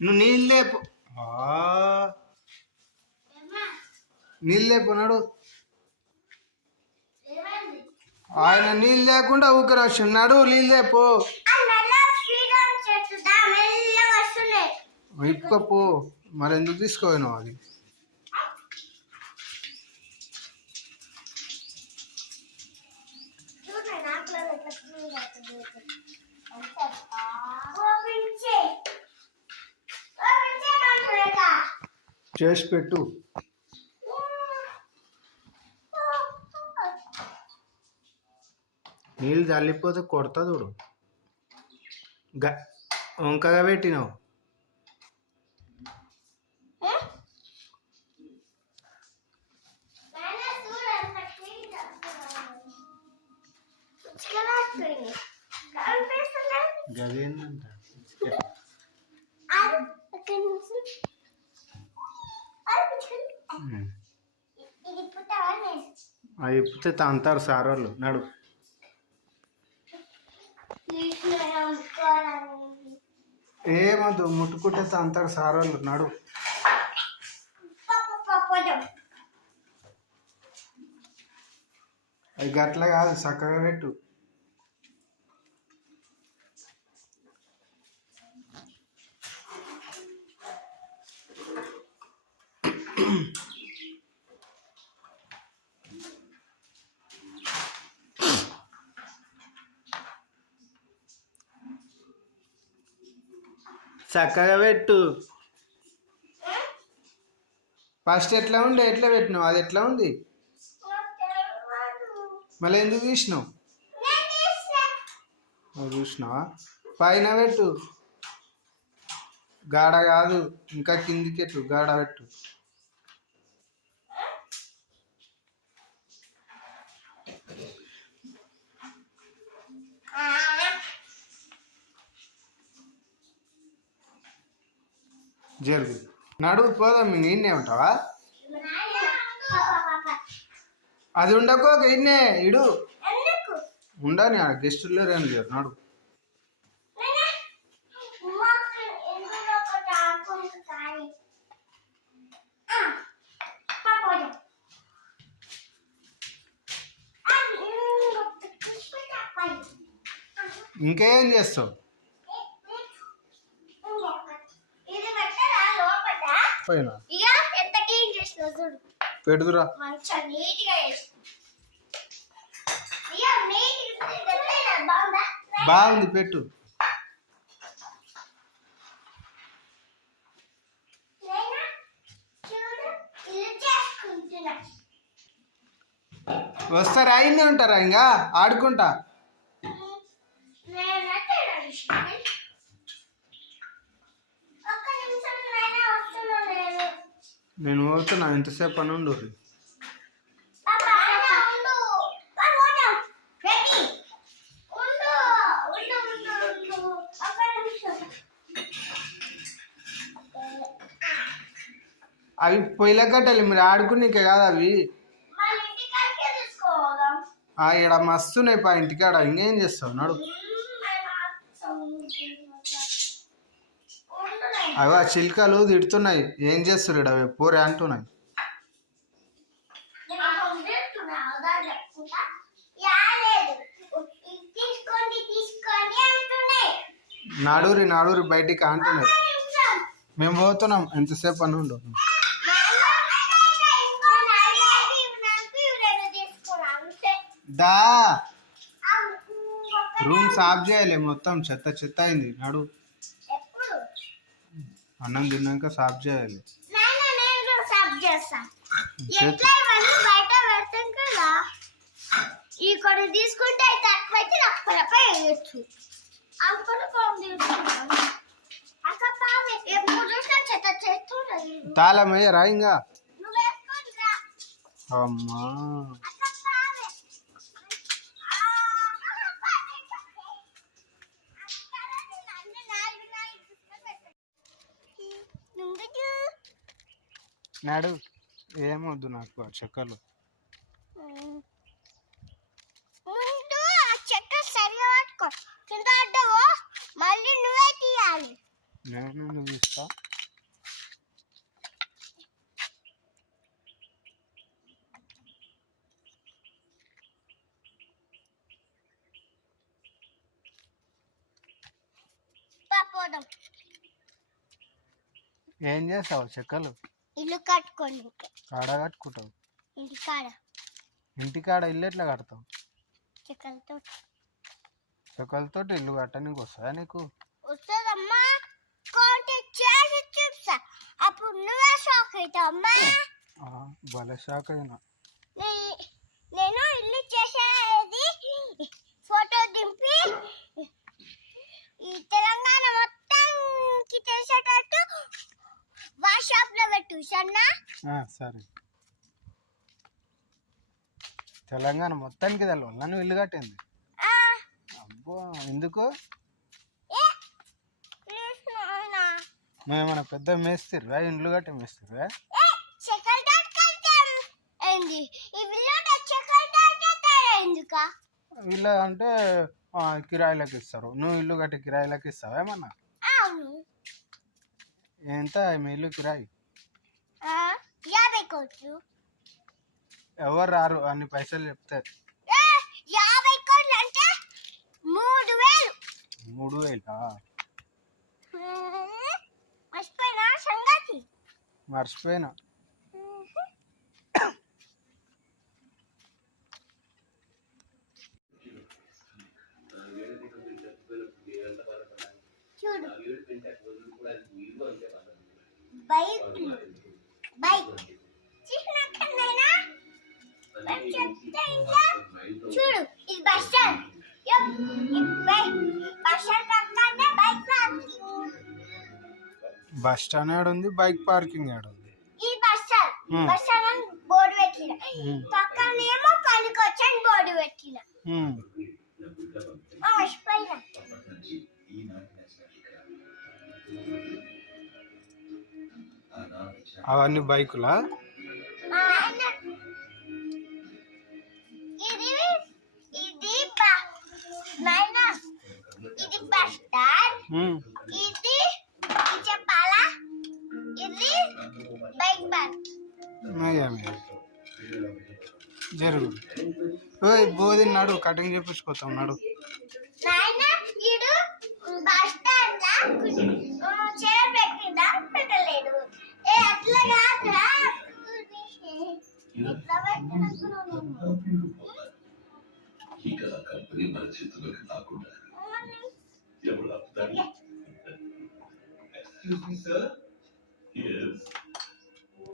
నువ్వు నీళ్ళు లేపు. నీళ్ళు నడు ఆయన నీళ్ళు లేకుండా ఊకరు వచ్చినాడు నీళ్ళు లేపు. ఇప్పుకప్పు మరి ఎందుకు తీసుకోపోయినావు అది? చేసి పెట్టు. నీళ్ళు చల్లిపోతే కొడతా చూడు. గ వంకగా పెట్టినావు. గదేందంట? అవి ఇప్పితే తంతారు సార్ వాళ్ళు. నడు. ఏమద్దు ముట్టుకుంటే తంతారు సార్ వాళ్ళు. నడు. అవి గట్ల కాదు చక్కగా పెట్టు. చక్కగా పెట్టు. ఫస్ట్ ఎట్లా ఉండే? ఎట్లా పెట్టినావు? అది ఎట్లా ఉంది? మళ్ళీ ఎందుకు తీసినావు? చూసినావా? పైన పెట్టు. గాడ కాదు. ఇంకా కిందికి ఎట్టు గాడ పెట్టు. జరుగు నడువు పోదాం మీ నిన్నే ఉంటావా? అది ఉండకోక ఇన్నే ఇడు. ఉండని ఆ గెస్టులు లేరు ఏం లేరు నడు ఇంకేం చేస్తావు? పైన పెడుదురా బాగుంది పెట్టు. వస్తారా? అయినే ఉంటారా ఇంకా? ఆడుకుంటా. నేను నేను పోతున్నా ఎంతసేపు అని ఉండు. అవి పొయ్యిల గడ్డలు మీరు ఆడుకునేకే కాదు అవి. ఇక్కడ మస్తున్నాయి పా ఇంటికాడ ఇంకేం చేస్తావు? నడు. అవి ఆ చిలుకలు తిడుతున్నాయి. ఏం చేస్తారు ఇక్కడ అవి? పోరే అంటున్నాయి. నాడూరి నాడూరి బయటికి అంటున్నాయి మేము పోతున్నాం. ఎంతసేపు అని ఉండు. దా. రూమ్ సాఫ్ చేయాలి మొత్తం. చెత్త చెత్త అయింది. నడు. అన్నం తిన్నాక సాఫ్ చేయాలి. కదా ఇక్కడ తీసుకుంటే అయితే వేయచ్చు. అక్క ఎప్పుడు చూసినా చెత్త చేస్తుండదు తాళం వేయరా ఇంకా? అమ్మా అక్క పావే ఆ, పావే, పావే. అక్క నన్ను నాలుగు నాలుగు తీసుకొని పెట్టు. నుంగుడు. నాడు ఏమొద్దు నాకు ఆ చెక్కలు. ముందు ఆ చెక్క సరిగా పట్టుకో. కింద అడ్డవు మళ్ళీ నువ్వే తీయాలి. నేను నువ్వు ఇస్తా ఏం చేస్తావు చెక్కలు? ఇల్లు కట్టుకోండి కాడ కట్టుకుంటావు? ఇంటి కాడ. ఇంటికాడ ఇల్లు ఎట్లా కడతావు? చెక్కలతో. చెక్కలతో ఇల్లు కట్టడానికి వస్తుందా నీకు? వస్తుందమ్మా. కొంటే చేసి చూపిస్తా. అప్పుడు నువ్వే షాక్ అవుతావు అమ్మా ఆ, భలే షాక్ అయినా నే- నేను ఇల్లు చేసేది ఫోటో దింపి ఈ తెలంగాణ మొత్తానికి తెలిసేటట్టు వాట్సాప్లో పెట్టు సన్నా ఆ, సరే. తెలంగాణ మొత్తానికి తెలవాలి నన్ను ఇల్లు కట్టింది. అబ్బో ఎందుకు. నువ్వేమైనా పెద్ద మేస్తిరివా ఇండ్లు కట్టి ఎందుకా? వీళ్ళ అంటే కిరాయిలకు ఇస్తారు. నువ్వు ఇల్లు కట్టి కిరాయిలకు ఇస్తావా ఏమన్నా? ఎంత? మీ ఇల్లు కిరాయి? యాభై కోట్లు. ఎవరు రారు? అన్ని పైసలు చెప్తే ఏ, యాభై కోట్లు అంటే మూడు వేలు. మూడు వేలా? మర్చిపోయినా సంగతి? మర్చిపోయినా. చూడు. బైక్ బైక్ చిన్నకన్నైనా నేను చెప్తే ఇంకా చూడు ఇది బస్ స్టాండ్ యప్, ఈ బైక్ బస్ స్టాండ్ పక్కనే బైక్ పార్కింగ్ బస్ స్టాండ్ ఆడ ఉంది బైక్ పార్కింగ్ ఆడ ఉంది ఈ బస్ స్టాండ్. బస్ స్టాండ్ అని బోర్డు పెట్టిన. పక్కనేమో పనికొచ్చని బోర్డు పెట్టిన మర్చిపోయినా పార్క్. నయమే. జరుగు. ఓయ్ బోధి నడు కటింగ్ చేపించుకోతాం నడు. ఇక కంపెనీ మన చేతిలోకి రాకుండా